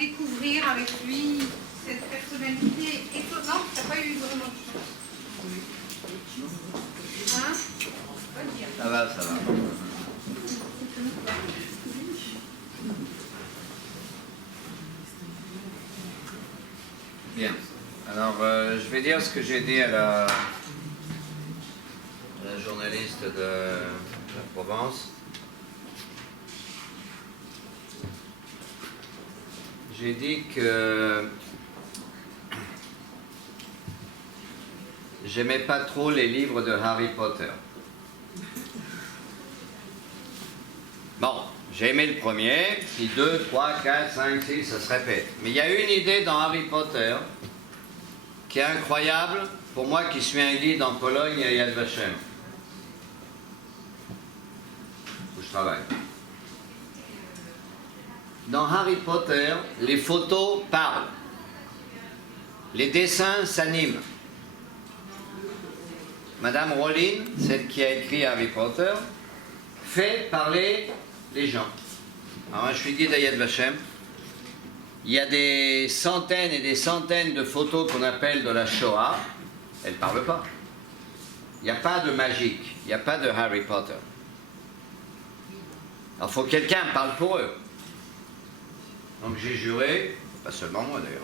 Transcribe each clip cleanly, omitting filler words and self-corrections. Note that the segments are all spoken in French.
découvrir avec lui cette personnalité étonnante. Tu n'as pas eu vraiment de chance. Hein? Pas dire. Ça va, ça va. Bien. Alors, je vais dire ce que j'ai dit à la journaliste de la Provence. J'ai dit que j'aimais pas trop les livres de Harry Potter. Bon, j'ai aimé le premier, puis 2, 3, 4, 5, 6, ça se répète. Mais il y a une idée dans Harry Potter qui est incroyable, pour moi qui suis un guide en Pologne et à Yad Vashem, où je travaille. Dans Harry Potter, les photos parlent. Les dessins s'animent. Madame Rowling, celle qui a écrit Harry Potter, fait parler les gens. Alors moi, je suis guide à Yad Vashem. Il y a des centaines et des centaines de photos qu'on appelle de la Shoah. Elles ne parlent pas. Il n'y a pas de magique. Il n'y a pas de Harry Potter. Alors il faut que quelqu'un parle pour eux. Donc j'ai juré, pas seulement moi d'ailleurs,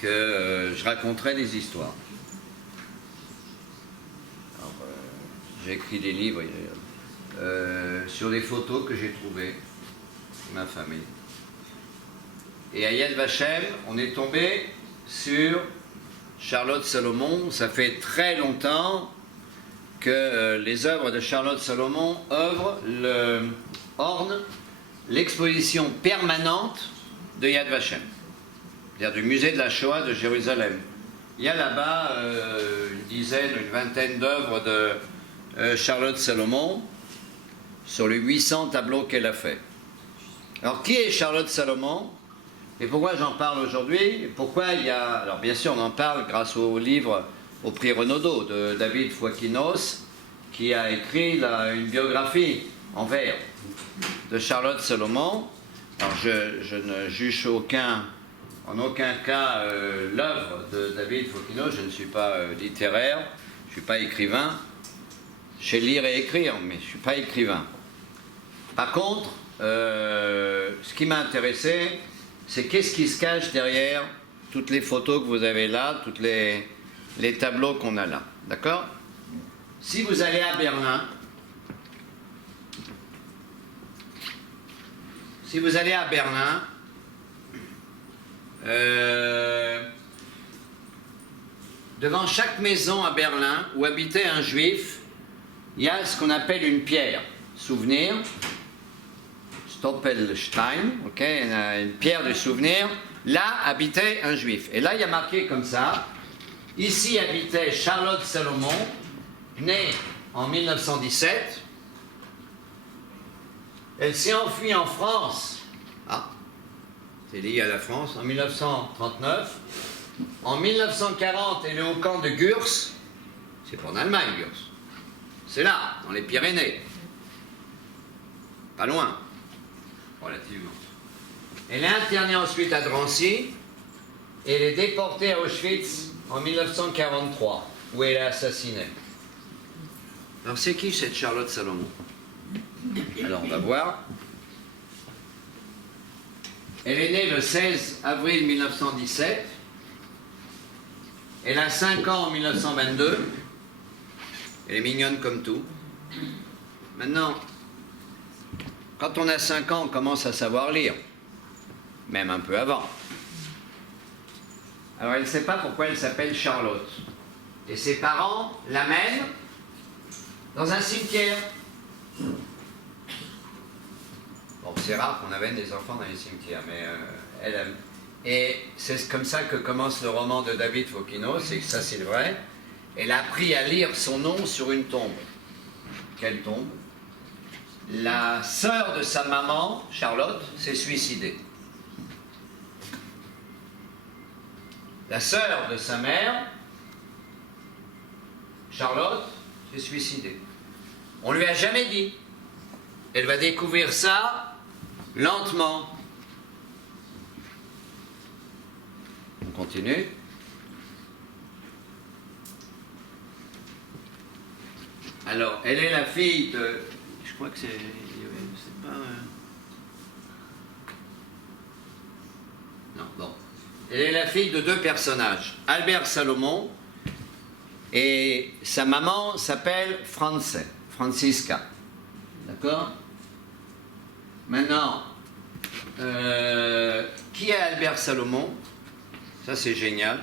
que je raconterais des histoires. Alors, j'ai écrit des livres sur les photos que j'ai trouvées de ma famille. Et à Yad Vashem, on est tombé sur Charlotte Salomon. Ça fait très longtemps que les œuvres de Charlotte Salomon ornent l'exposition permanente de Yad Vashem, c'est-à-dire du musée de la Shoah de Jérusalem. Il y a là-bas une dizaine, une vingtaine d'œuvres de Charlotte Salomon sur les 800 tableaux qu'elle a fait. Alors, qui est Charlotte Salomon? Et pourquoi j'en parle aujourd'hui? Pourquoi il y a... Alors, bien sûr, on en parle grâce au livre au prix Renaudot de David Fouaquinos, qui a écrit une biographie en vers de Charlotte Salomon. Alors, je ne juge en aucun cas l'œuvre de David Fouaquinos. Je ne suis pas littéraire, je ne suis pas écrivain. Je sais lire et écrire, mais je ne suis pas écrivain. Par contre, ce qui m'a intéressé, c'est qu'est-ce qui se cache derrière toutes les photos que vous avez là, tous les tableaux qu'on a là. D'accord? Si vous allez à Berlin, devant chaque maison à Berlin où habitait un juif, il y a ce qu'on appelle une pierre, souvenir, Stoppelstein, okay, une pierre de souvenir. Là habitait un juif. Et là, il y a marqué comme ça, ici habitait Charlotte Salomon, née en 1917. Elle s'est enfuie en France. Ah, c'est lié à la France, en 1939. En 1940, elle est au camp de Gurs. C'est pas en Allemagne, Gurs. C'est là, dans les Pyrénées. Pas loin, relativement. Elle est internée ensuite à Drancy et elle est déportée à Auschwitz en 1943, où elle est assassinée. Alors c'est qui cette Charlotte Salomon? Alors on va voir. Elle est née le 16 avril 1917. Elle a 5 ans en 1922. Elle est mignonne comme tout. Maintenant, quand on a 5 ans, on commence à savoir lire. Même un peu avant. Alors elle ne sait pas pourquoi elle s'appelle Charlotte. Et ses parents l'amènent dans un cimetière. Bon, c'est rare qu'on amène des enfants dans les cimetières, mais elle aime. Et c'est comme ça que commence le roman de David Fouaquinos, et ça c'est vrai. Elle a appris à lire son nom sur une tombe. Quelle tombe? La sœur de sa maman, Charlotte, s'est suicidée. La sœur de sa mère, Charlotte, s'est suicidée. On ne lui a jamais dit. Elle va découvrir ça lentement. continue. Alors, elle est la fille de... Je crois que c'est pas... Non, bon. Elle est la fille de deux personnages. Albert Salomon et sa maman s'appelle Francisca. D'accord? Maintenant, qui est Albert Salomon? Ça, c'est génial.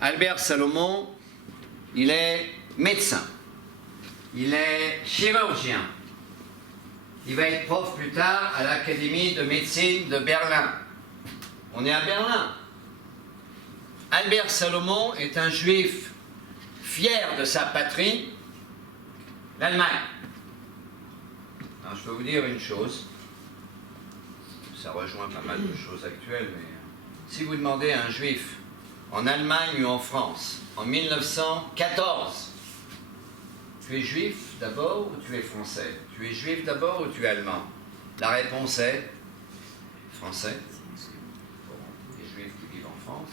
Albert Salomon, il est médecin. Il est chirurgien. Il va être prof plus tard à l'Académie de médecine de Berlin. On est à Berlin. Albert Salomon est un juif fier de sa patrie, l'Allemagne. Alors, je peux vous dire une chose. Ça rejoint pas mal de choses actuelles, mais si vous demandez à un juif en Allemagne ou en France, en 1914, tu es juif d'abord ou tu es français? Tu es juif d'abord ou tu es allemand? La réponse est français. Pour les juifs qui vivent en France.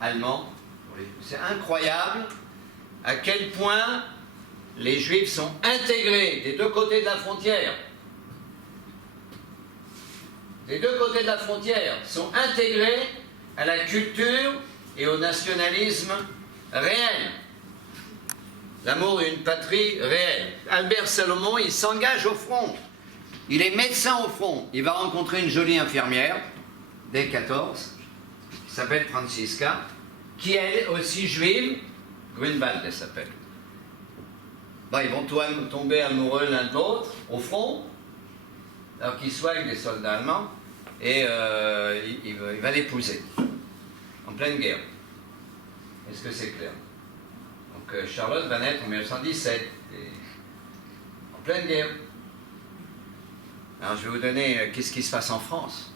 Allemand. C'est incroyable à quel point les juifs sont intégrés des deux côtés de la frontière. Les deux côtés de la frontière sont intégrés à la culture et au nationalisme réel. L'amour d'une patrie réelle. Albert Salomon, il s'engage au front. Il est médecin au front. Il va rencontrer une jolie infirmière, dès 14, qui s'appelle Francisca, qui est aussi juive. Grunwald, elle s'appelle. Bon, ils vont tomber amoureux l'un de l'autre, au front, alors qu'il soigne des soldats allemands, et il va l'épouser, en pleine guerre. Est-ce que c'est clair? Donc Charlotte va naître en 1917, en pleine guerre. Alors je vais vous donner qu'est-ce qui se passe en France,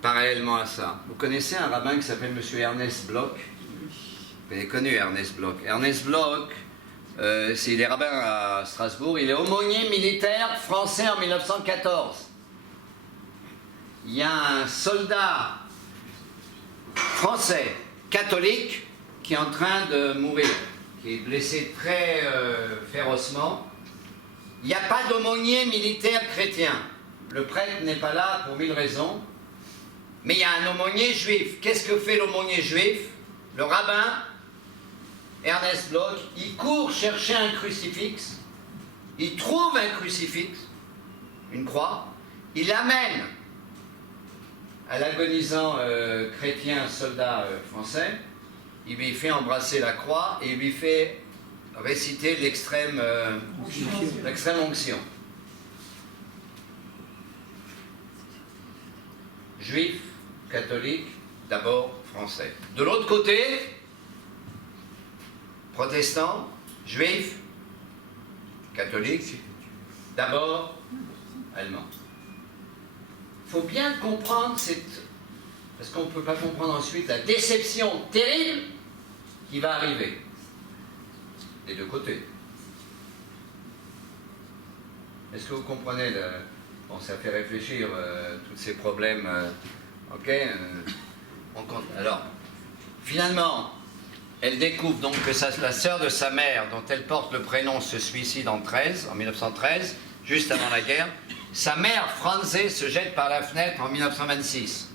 parallèlement à ça. Vous connaissez un rabbin qui s'appelle M. Ernest Bloch? Vous avez connu Ernest Bloch. Ernest Bloch, il est rabbin à Strasbourg, il est aumônier militaire français en 1914. Il y a un soldat français, catholique, qui est en train de mourir, qui est blessé très férocement. Il n'y a pas d'aumônier militaire chrétien. Le prêtre n'est pas là pour 1000 raisons. Mais il y a un aumônier juif. Qu'est-ce que fait l'aumônier juif? Le rabbin, Ernest Bloch, il court chercher un crucifix. Il trouve un crucifix, une croix. Il l'amène à l'agonisant chrétien soldat français. Il lui fait embrasser la croix et il lui fait réciter l'extrême onction. Juif, catholique, d'abord français. De l'autre côté, protestant, juif, catholique, d'abord allemand. Il faut bien comprendre parce qu'on ne peut pas comprendre ensuite la déception terrible qui va arriver. Des deux côtés. Est-ce que vous comprenez Bon, ça fait réfléchir tous ces problèmes. Ok Alors, finalement, elle découvre donc que la sœur de sa mère, dont elle porte le prénom, se suicide en 1913, juste avant la guerre. Sa mère, Franze, se jette par la fenêtre en 1926.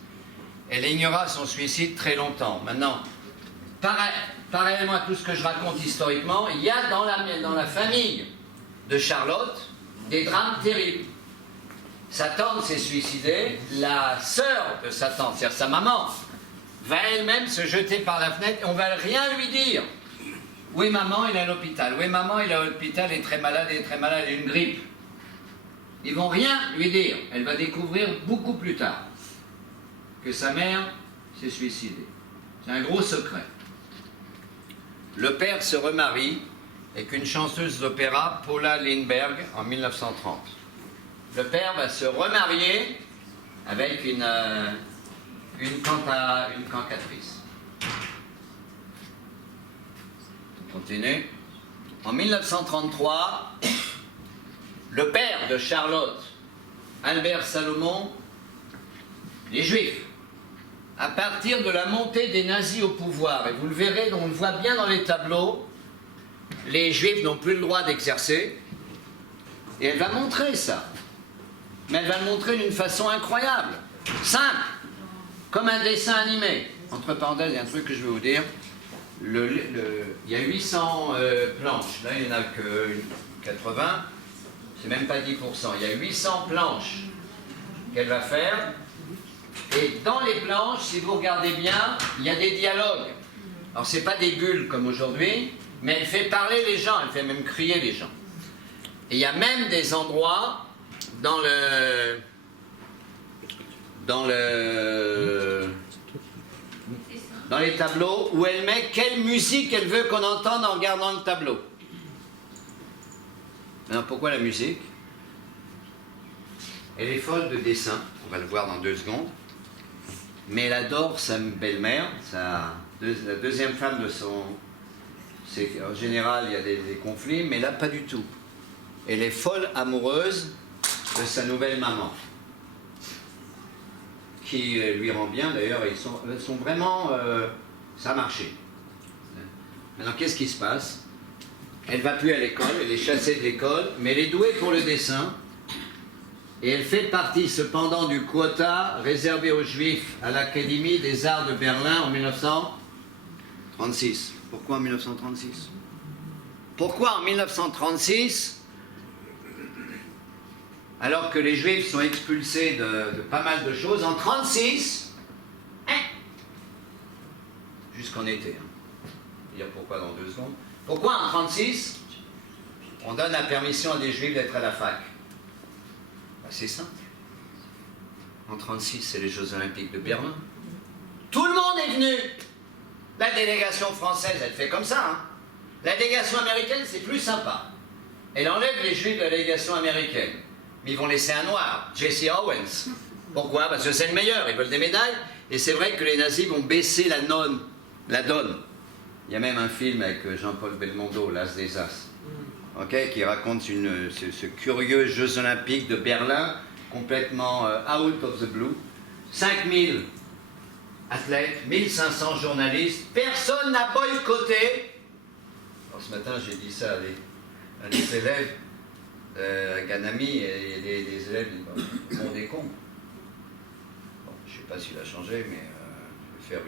Elle ignora son suicide très longtemps. Maintenant, parallèlement à tout ce que je raconte historiquement, il y a dans la famille de Charlotte des drames terribles. Sa tante s'est suicidée, la sœur de sa tante, c'est-à-dire sa maman, va elle-même se jeter par la fenêtre et on ne va rien lui dire. Oui, maman, il est à l'hôpital. Oui, maman, il est à l'hôpital, il est très malade, elle a une grippe. Ils ne vont rien lui dire. Elle va découvrir beaucoup plus tard que sa mère s'est suicidée. C'est un gros secret. Le père se remarie avec une chanteuse d'opéra, Paula Lindbergh, en 1930. Le père va se remarier avec une cantatrice. On continue. En 1933, le père de Charlotte, Albert Salomon, il est juif. à partir de la montée des nazis au pouvoir, et vous le verrez, on le voit bien dans les tableaux, les juifs n'ont plus le droit d'exercer, et elle va montrer ça. Mais elle va le montrer d'une façon incroyable, simple, comme un dessin animé. Entre parenthèses, il y a un truc que je vais vous dire. Il y a 800 planches, là il n'y en a que 80, c'est même pas 10%. Il y a 800 planches qu'elle va faire. Et dans les planches, si vous regardez bien, il y a des dialogues. Alors c'est pas des bulles comme aujourd'hui, mais elle fait parler les gens, elle fait même crier les gens. Et il y a même des endroits dans les tableaux où elle met quelle musique elle veut qu'on entende en regardant le tableau. Alors pourquoi la musique? Elle est folle de dessin, on va le voir dans 2 secondes. Mais elle adore sa belle-mère, la deuxième femme de son... En général, il y a des conflits, mais là, pas du tout. Elle est folle amoureuse de sa nouvelle maman, qui lui rend bien, d'ailleurs, elles sont vraiment... ça a marché. Maintenant, qu'est-ce qui se passe? Elle ne va plus à l'école, elle est chassée de l'école, mais elle est douée pour le dessin. Et elle fait partie cependant du quota réservé aux Juifs à l'Académie des Arts de Berlin en 1936. Pourquoi en 1936? Pourquoi en 1936, alors que les Juifs sont expulsés de pas mal de choses, en 1936, jusqu'en été, je vais dire pourquoi dans 2 secondes, pourquoi en 1936, on donne la permission à des Juifs d'être à la fac? C'est simple. En 1936, c'est les Jeux Olympiques de Berlin. Tout le monde est venu. La délégation française, elle fait comme ça. Hein. La délégation américaine, c'est plus sympa. Elle enlève les Juifs de la délégation américaine. Mais ils vont laisser un noir, Jesse Owens. Pourquoi? Parce que c'est le meilleur, ils veulent des médailles. Et c'est vrai que les nazis vont baisser la donne. Il y a même un film avec Jean-Paul Belmondo, L'As des As. Okay, qui raconte ce curieux Jeux Olympiques de Berlin, complètement out of the blue. 5000 athlètes, 1500 journalistes, personne n'a boycotté. Alors, ce matin, j'ai dit ça à des élèves, à Ganami, et des élèves ils font des cons. Bon, je ne sais pas s'il a changé, mais je vais faire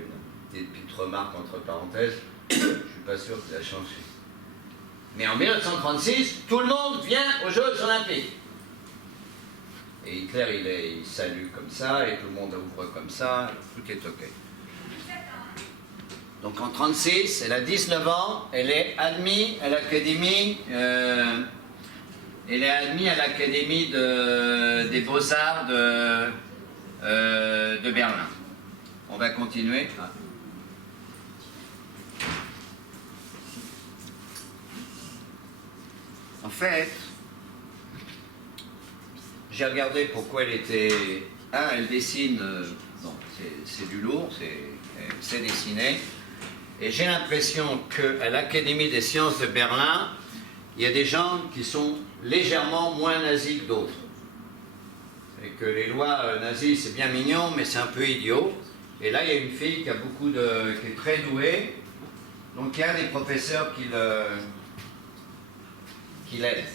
une petite remarque entre parenthèses. Je ne suis pas sûr qu'il a changé. Mais en 1936, tout le monde vient aux Jeux Olympiques. Et Hitler, il salue comme ça, et tout le monde ouvre comme ça, tout est OK. Donc en 1936, elle a 19 ans, elle est admise à l'Académie des Beaux-Arts de Berlin. On va continuer. En fait, j'ai regardé pourquoi elle était... elle dessine... bon, c'est du lourd, elle sait dessiner. Et j'ai l'impression qu'à l'Académie des sciences de Berlin, il y a des gens qui sont légèrement moins nazis que d'autres. Et que les lois nazies, c'est bien mignon, mais c'est un peu idiot. Et là, il y a une fille qui est très douée. Donc, il y a des professeurs qui l'aide.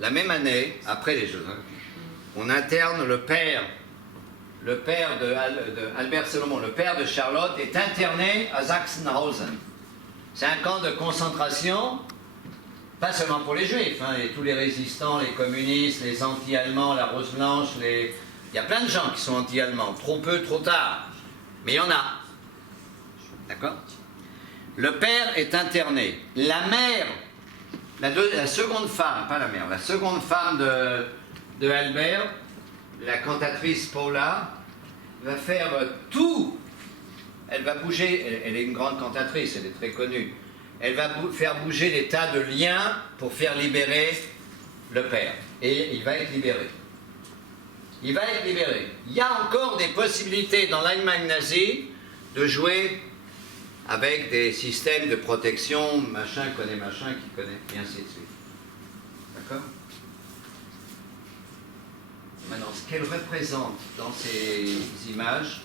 La même année, après les Jeux, on interne le père de Albert Salomon, le père de Charlotte, est interné à Sachsenhausen. C'est un camp de concentration, pas seulement pour les Juifs, hein, et tous les résistants, les communistes, les anti-allemands, la Rose Blanche, il y a plein de gens qui sont anti-allemands, trop peu, trop tard, mais il y en a. D'accord ? Le père est interné. La mère, la seconde femme, pas la mère, la seconde femme de Albert, la cantatrice Paula, va faire tout. Elle va bouger, elle est une grande cantatrice, elle est très connue. Elle va faire bouger des tas de liens pour faire libérer le père. Et il va être libéré. Il va être libéré. Il y a encore des possibilités dans l'Allemagne nazie de jouer avec des systèmes de protection, machin connaît machin qui connaît, et ainsi de suite. D'accord ? Maintenant, ce qu'elle représente dans ces images,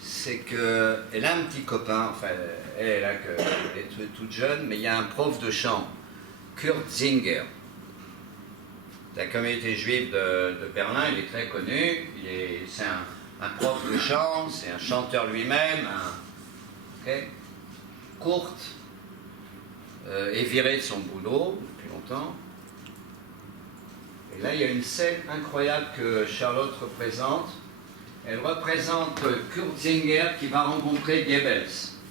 c'est qu'elle a un petit copain, enfin, elle est toute jeune, mais il y a un prof de chant, Kurt Singer. La communauté juive de Berlin, il est très connu, c'est un prof de chant, c'est un chanteur lui-même, okay. Kurt est viré de son boulot depuis longtemps. Et là, il y a une scène incroyable que Charlotte représente. Elle représente Kurt Singer qui va rencontrer Goebbels.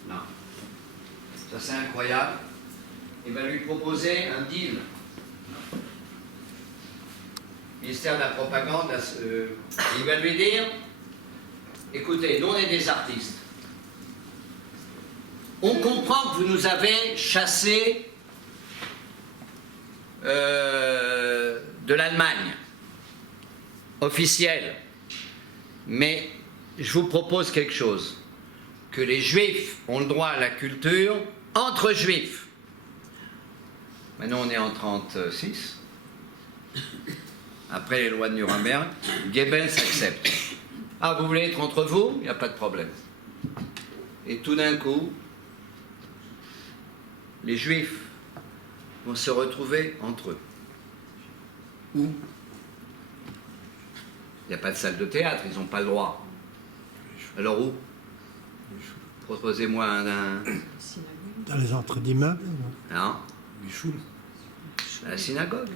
Là. Ça, c'est incroyable. Il va lui proposer un deal. Ministère de la propagande, il va lui dire, écoutez, nous on est des artistes. On comprend que vous nous avez chassés de l'Allemagne, officielle. Mais je vous propose quelque chose, que les Juifs ont le droit à la culture entre Juifs. Maintenant on est en 1936. Après les lois de Nuremberg, Goebbels accepte. Ah, vous voulez être entre vous? Il n'y a pas de problème. Et tout d'un coup, les Juifs vont se retrouver entre eux. Où? Il n'y a pas de salle de théâtre, ils n'ont pas le droit. Alors où? Proposez-moi un... Dans les entrées d'immeubles? Non. À la synagogue.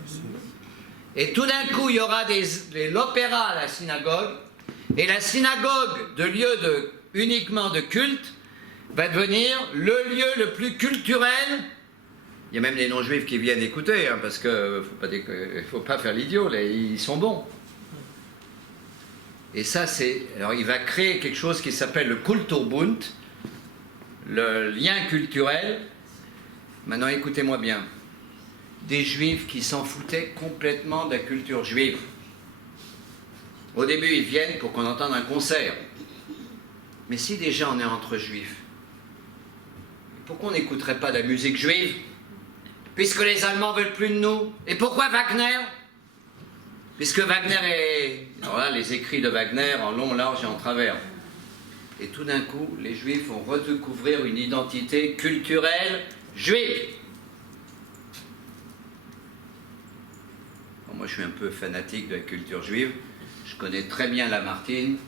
Et tout d'un coup, il y aura l'opéra à la synagogue, et la synagogue, de lieu uniquement de culte, va devenir le lieu le plus culturel. Il y a même les non-juifs qui viennent écouter, hein, parce qu'il ne faut pas faire l'idiot, ils sont bons. Et ça, alors il va créer quelque chose qui s'appelle le Kulturbund, le lien culturel. Maintenant, écoutez-moi bien. Des juifs qui s'en foutaient complètement de la culture juive. Au début, ils viennent pour qu'on entende un concert. Mais si déjà on est entre juifs, pourquoi on n'écouterait pas de la musique juive? Puisque les Allemands veulent plus de nous. Et pourquoi Wagner? Puisque Wagner est... Alors là, les écrits de Wagner en long, large et en travers. Et tout d'un coup, les juifs vont redécouvrir une identité culturelle juive. Moi, je suis un peu fanatique de la culture juive. Je connais très bien Lamartine.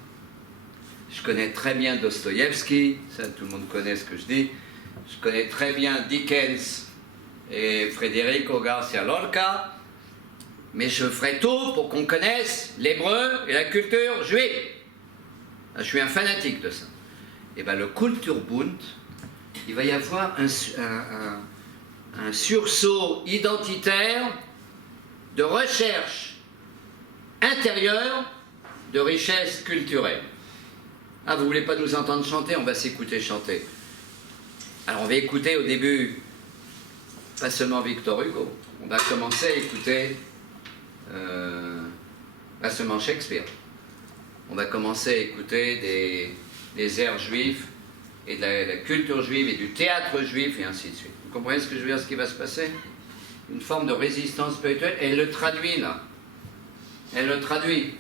Je connais très bien Dostoïevski. Ça, tout le monde connaît ce que je dis. Je connais très bien Dickens et Federico Garcia Lorca. Mais je ferai tout pour qu'on connaisse l'hébreu et la culture juive. Je suis un fanatique de ça. Et bien, le Kulturbund, il va y avoir un sursaut identitaire de recherche intérieure de richesse culturelle. Ah, vous voulez pas nous entendre chanter? On va s'écouter chanter. Alors on va écouter au début, pas seulement Victor Hugo, on va commencer à écouter pas seulement Shakespeare. On va commencer à écouter des airs juifs et de la culture juive et du théâtre juif et ainsi de suite. Vous comprenez ce que je veux dire, ce qui va se passer? Une forme de résistance spirituelle, et elle le traduit là. Elle le traduit.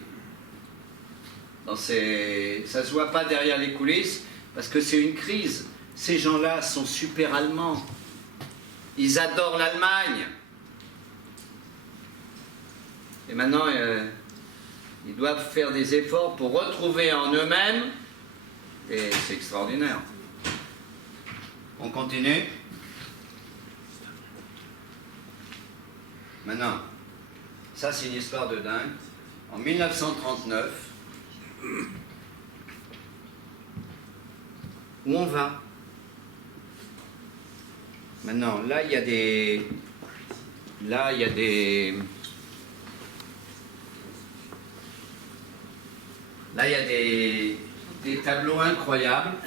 Ça se voit pas derrière les coulisses, parce que c'est une crise. Ces gens-là sont super allemands. Ils adorent l'Allemagne. Et maintenant, ils doivent faire des efforts pour retrouver en eux-mêmes, et c'est extraordinaire. On continue. Maintenant, ça c'est une histoire de dingue. En 1939, où on va? Maintenant, là il y a des... Là il y a des... Là il y a des tableaux incroyables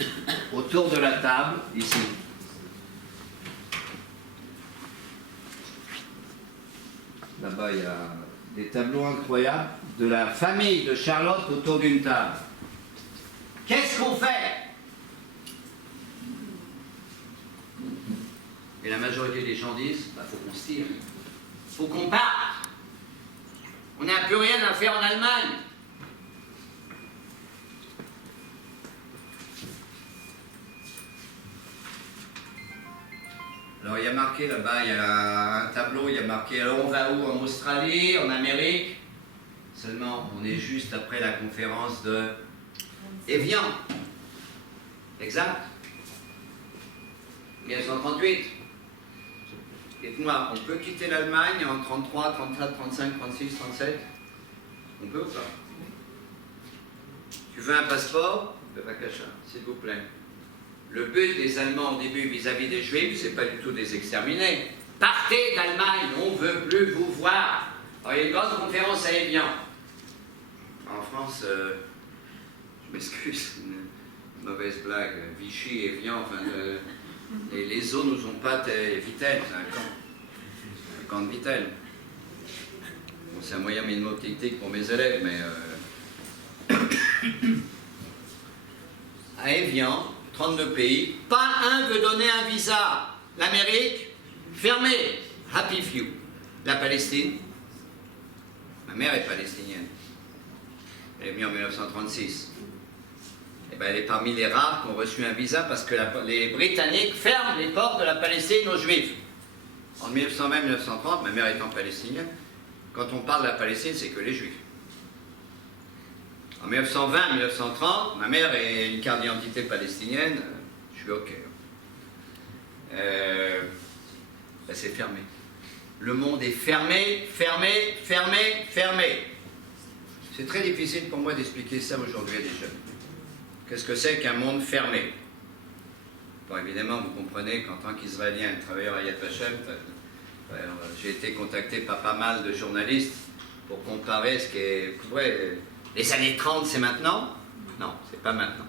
autour de la table, ici. Là-bas, il y a des tableaux incroyables de la famille de Charlotte autour d'une table. Qu'est-ce qu'on fait? Et la majorité des gens disent, bah, faut qu'on se tire. Faut qu'on parte. On n'a plus rien à faire en Allemagne. Alors il y a marqué là-bas, il y a un tableau, il y a marqué alors on va où? En Australie, en Amérique. Seulement, on est juste après la conférence de Évian. Exact. 1938. Dites-moi, on peut quitter l'Allemagne en 33, 34, 35, 36, 37? On peut ou pas? Tu veux un passeport? S'il vous plaît. Le but des Allemands au début vis-à-vis des Juifs, c'est pas du tout de les exterminer. Partez d'Allemagne, on ne veut plus vous voir. Alors, il y a une grande conférence à Évian. En France, je m'excuse, une mauvaise blague, Vichy, Évian, enfin, les eaux nous ont pas Vittel, c'est un camp de Vittel. Bon, c'est un moyen mnémotechnique pour mes élèves, mais à Évian, 32 pays, pas un veut donner un visa. L'Amérique, fermée, happy few. La Palestine, ma mère est palestinienne. Elle est venue en 1936. Et ben, elle est parmi les rares qui ont reçu un visa parce que les Britanniques ferment les portes de la Palestine aux Juifs. En 1920-1930, ma mère étant palestinienne, quand on parle de la Palestine, c'est que les Juifs. En 1920-1930, ma mère est une carte d'identité palestinienne, je suis OK. Ben, c'est fermé. Le monde est fermé, fermé, fermé, fermé. C'est très difficile pour moi d'expliquer ça aujourd'hui à des jeunes. Qu'est-ce que c'est qu'un monde fermé? Bon, évidemment, vous comprenez qu'en tant qu'Israélien et travailleur à Yad Vashem, j'ai été contacté par pas mal de journalistes pour comparer ce qui est... Ouais, les années 30, c'est maintenant? Non, c'est pas maintenant.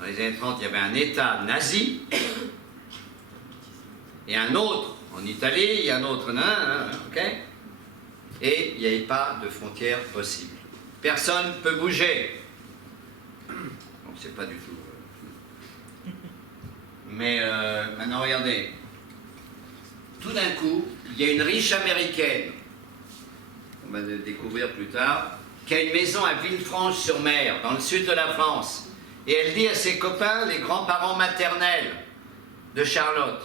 Dans les années 30, il y avait un État nazi et un autre en Italie, il y a un autre... ok? Et il n'y avait pas de frontières possibles. Personne ne peut bouger. Bon, c'est pas du tout... Mais maintenant, regardez. Tout d'un coup, il y a une riche américaine, on va le découvrir plus tard, qui a une maison à Villefranche-sur-Mer, dans le sud de la France. Et elle dit à ses copains, les grands-parents maternels de Charlotte,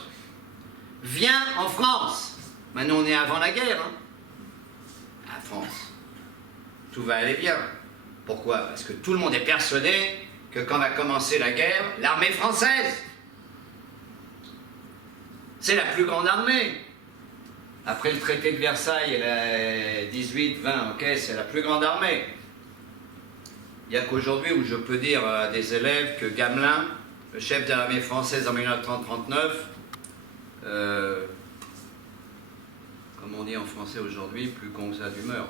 « Viens en France !» Maintenant, on est avant la guerre. Hein. À France. Tout va aller bien. Pourquoi? Parce que tout le monde est persuadé que quand va commencer la guerre, l'armée française, c'est la plus grande armée. Après le traité de Versailles et la 18-20, ok, c'est la plus grande armée. Il n'y a qu'aujourd'hui où je peux dire à des élèves que Gamelin, le chef de l'armée française en 1939, comme on dit en français aujourd'hui, plus con que ça d'humeur.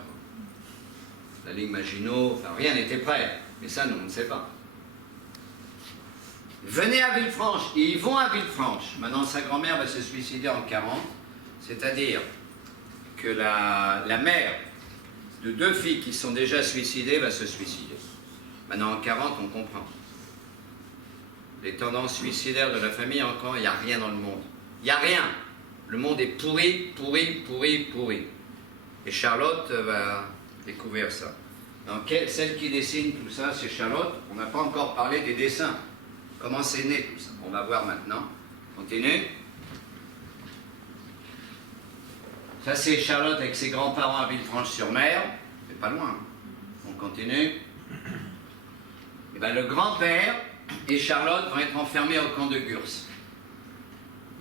La ligne Maginot, enfin rien n'était prêt, mais ça nous on ne sait pas. Venez à Villefranche, et ils vont à Villefranche. Maintenant sa grand-mère va se suicider en 40, c'est-à-dire que la mère de 2 filles qui sont déjà suicidées va se suicider. Maintenant en 40 on comprend. Les tendances suicidaires de la famille, encore il n'y a rien dans le monde. Il n'y a rien. Le monde est pourri, pourri, pourri, pourri. Et Charlotte va découvrir ça. Donc, celle qui dessine tout ça, c'est Charlotte. On n'a pas encore parlé des dessins. Comment c'est né tout ça? On va voir maintenant. Continue. Ça, c'est Charlotte avec ses grands-parents à Villefranche-sur-Mer. C'est pas loin. On continue. Et bien, le grand-père et Charlotte vont être enfermés au camp de Gurs.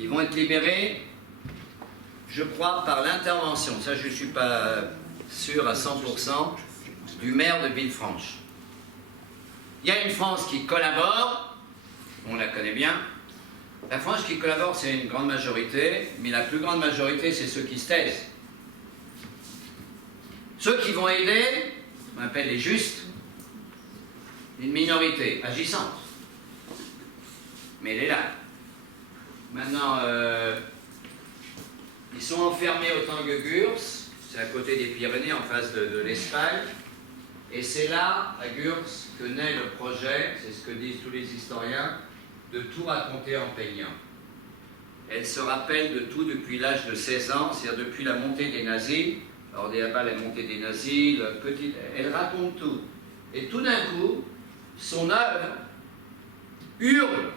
Ils vont être libérés, je crois, par l'intervention, ça je ne suis pas sûr à 100%, du maire de Villefranche. Il y a une France qui collabore, on la connaît bien. La France qui collabore, c'est une grande majorité, mais la plus grande majorité, c'est ceux qui se taisent. Ceux qui vont aider, on appelle les justes, une minorité agissante. Mais elle est là. Maintenant, ils sont enfermés au camp de Gurs, c'est à côté des Pyrénées, en face de l'Espagne. Et c'est là, à Gurs, que naît le projet, c'est ce que disent tous les historiens, de tout raconter en peignant. Elle se rappelle de tout depuis l'âge de 16 ans, c'est-à-dire depuis la montée des nazis Alors là-bas, la montée des nazis, elle raconte tout. Et tout d'un coup, son œuvre hurle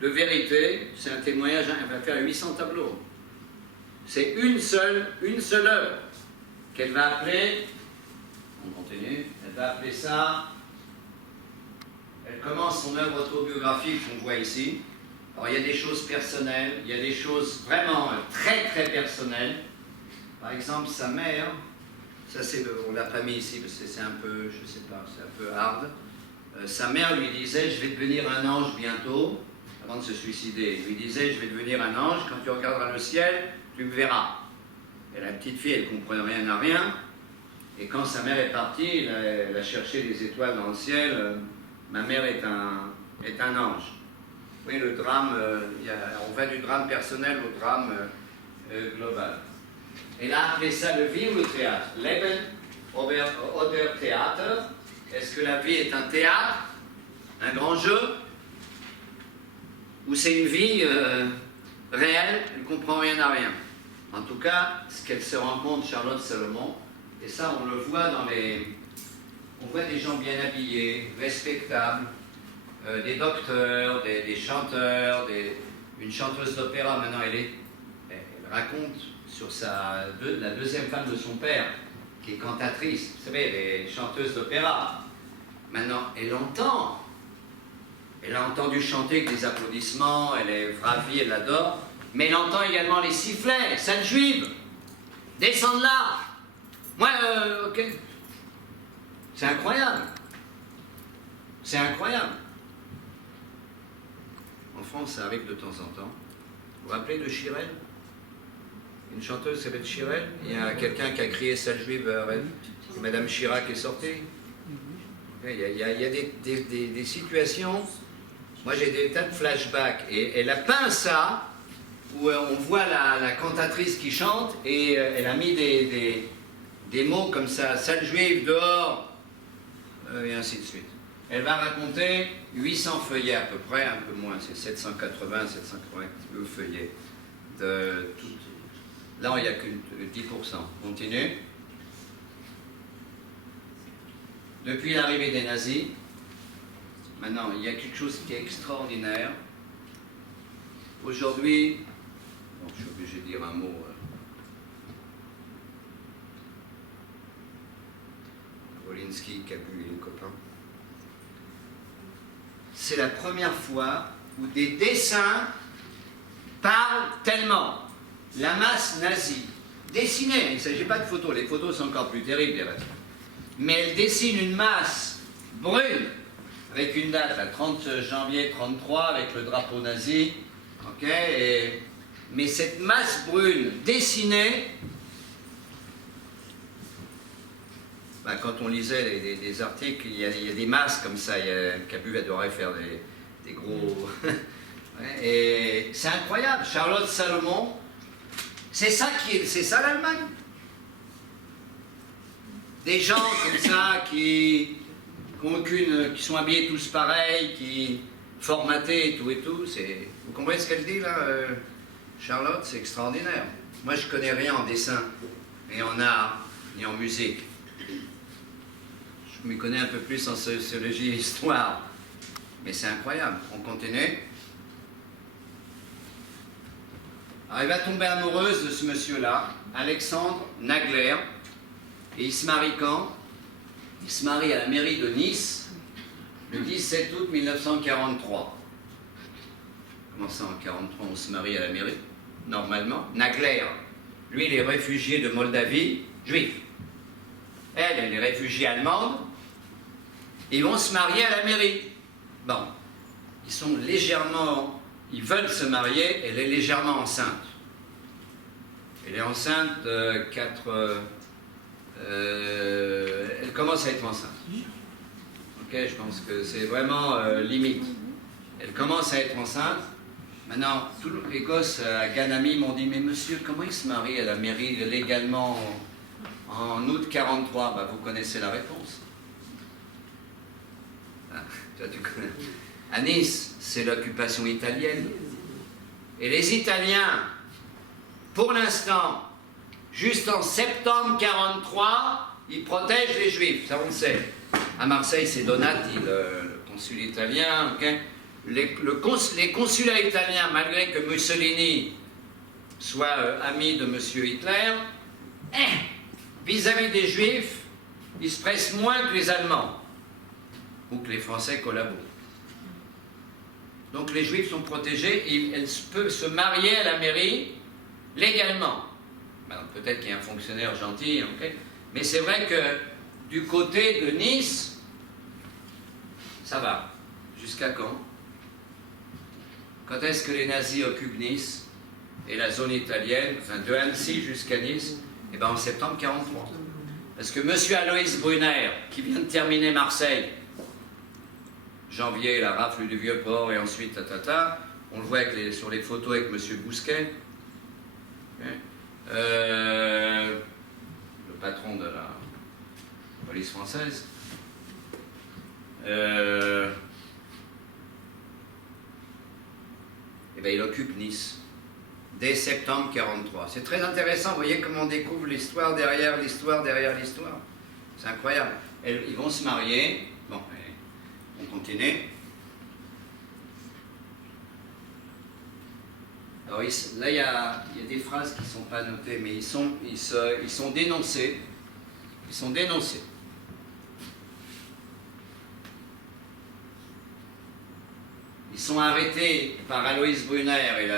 de vérité. C'est un témoignage, elle va faire 800 tableaux. C'est une seule œuvre qu'elle va appeler, on continue, elle va appeler ça, elle commence son œuvre autobiographique qu'on voit ici. Alors il y a des choses personnelles, il y a des choses vraiment très très personnelles. Par exemple, sa mère, ça on l'a pas mis ici parce que c'est un peu, je sais pas, c'est un peu hard. Sa mère lui disait, je vais devenir un ange bientôt, avant de se suicider. Elle lui disait, je vais devenir un ange, quand tu regarderas le ciel, tu me verras. Et la petite fille, elle ne comprenait rien à rien. Et quand sa mère est partie, elle a cherché des étoiles dans le ciel. Ma mère est un ange. Oui, le drame, on va du drame personnel au drame global. Elle a appelé ça le vie ou le théâtre. Leben oder Theater. Est-ce que la vie est un théâtre, un grand jeu, ou c'est une vie réelle, elle ne comprend rien à rien. En tout cas, ce qu'elle se rend compte, Charlotte Salomon, et ça on le voit on voit des gens bien habillés, respectables, des docteurs, des chanteurs, une chanteuse d'opéra, maintenant elle raconte sur la deuxième femme de son père, qui est cantatrice, vous savez, les chanteuses d'opéra. Maintenant, elle a entendu chanter avec des applaudissements, elle est ravie, elle adore, mais elle entend également les sifflets, sainte juive, descends de là. Moi, ok. C'est incroyable. C'est incroyable. En France, ça arrive de temps en temps. Vous vous rappelez de Chirel? Une chanteuse s'appelle Chirel. Il y a quelqu'un qui a crié sainte juive, Madame Chirac est sortie. Il y a des situations, moi j'ai des tas de flashbacks, et elle a peint ça, où on voit la cantatrice qui chante, et elle a mis des mots comme ça, salle juive, dehors, et ainsi de suite. Elle va raconter 800 feuillets à peu près, un peu moins, c'est 780 feuillets. Là, il n'y a que 10%. Continue. Depuis l'arrivée des nazis, maintenant, il y a quelque chose qui est extraordinaire. Aujourd'hui, bon, je suis obligé de dire un mot. Wolinski, Cabu et les copains. C'est la première fois où des dessins parlent tellement. La masse nazie, dessinée, il ne s'agit pas de photos, les photos sont encore plus terribles, les restes. Mais elle dessine une masse brune, avec une date, le 30 janvier 1933, avec le drapeau nazi, ok, mais cette masse brune dessinée, ben, quand on lisait des articles, il y a des masses comme ça, Cabu adorait faire des gros... ouais, et c'est incroyable, Charlotte Salomon, c'est ça l'Allemagne. Des gens comme ça qui sont habillés tous pareils, qui formatés et tout, vous comprenez ce qu'elle dit là, Charlotte, c'est extraordinaire. Moi je connais rien en dessin, ni en art, ni en musique. Je m'y connais un peu plus en sociologie et histoire, mais c'est incroyable. On continue. Alors elle va tomber amoureuse de ce monsieur-là, Alexandre Nagler. Et il se marie quand? Il se marie à la mairie de Nice, le 17 août 1943. Comment ça, en 1943, on se marie à la mairie? Normalement. Nagler, lui, il est réfugié de Moldavie, juif. Elle est réfugiée allemande. Ils vont se marier à la mairie. Bon, ils veulent se marier, elle est légèrement enceinte. Elle est enceinte de elle commence à être enceinte. Ok, je pense que c'est vraiment limite. Elle commence à être enceinte. Maintenant, tous les gosses à Ganami m'ont dit, mais monsieur, comment il se marie à la mairie légalement en août 1943? Bah, vous connaissez la réponse. Ah, toi, tu connais. À Nice, c'est l'occupation italienne. Et les Italiens, pour l'instant, Juste en septembre 43, il protège les Juifs, ça on le sait. À Marseille, c'est Donati, le consul italien. Okay, les consulats italiens, malgré que Mussolini soit ami de M. Hitler, vis-à-vis des Juifs, ils se pressent moins que les Allemands, ou que les Français collaborent. Donc les Juifs sont protégés et elles peuvent se marier à la mairie légalement. Peut-être qu'il y a un fonctionnaire gentil, okay, mais c'est vrai que du côté de Nice, ça va. Jusqu'à quand? Quand est-ce que les nazis occupent Nice et la zone italienne, enfin de Annecy jusqu'à Nice? Eh bien en septembre 43. Parce que M. Aloïs Brunner, qui vient de terminer Marseille, janvier, la rafle du Vieux-Port et ensuite on le voit avec sur les photos avec M. Bousquet, le patron de la police française. Eh bien, il occupe Nice dès septembre 43. C'est très intéressant, vous voyez comment on découvre l'histoire derrière l'histoire derrière l'histoire. C'est incroyable. Ils vont se marier. Bon, on continue. Alors là, il y a des phrases qui ne sont pas notées, mais ils sont dénoncés. Ils sont dénoncés. Ils sont arrêtés par Aloïs Brunner et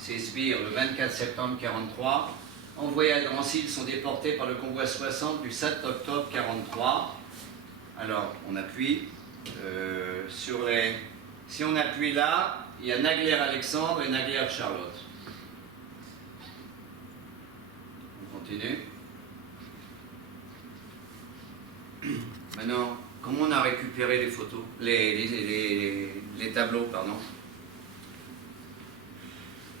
ses sbires le 24 septembre 1943. Envoyés à Drancy, ils sont déportés par le convoi 60 du 7 octobre 1943. Alors, on appuie sur les... Si on appuie là, il y a Nagler-Alexandre et Nagler-Charlotte. On continue. Maintenant, comment on a récupéré les photos, les tableaux, pardon.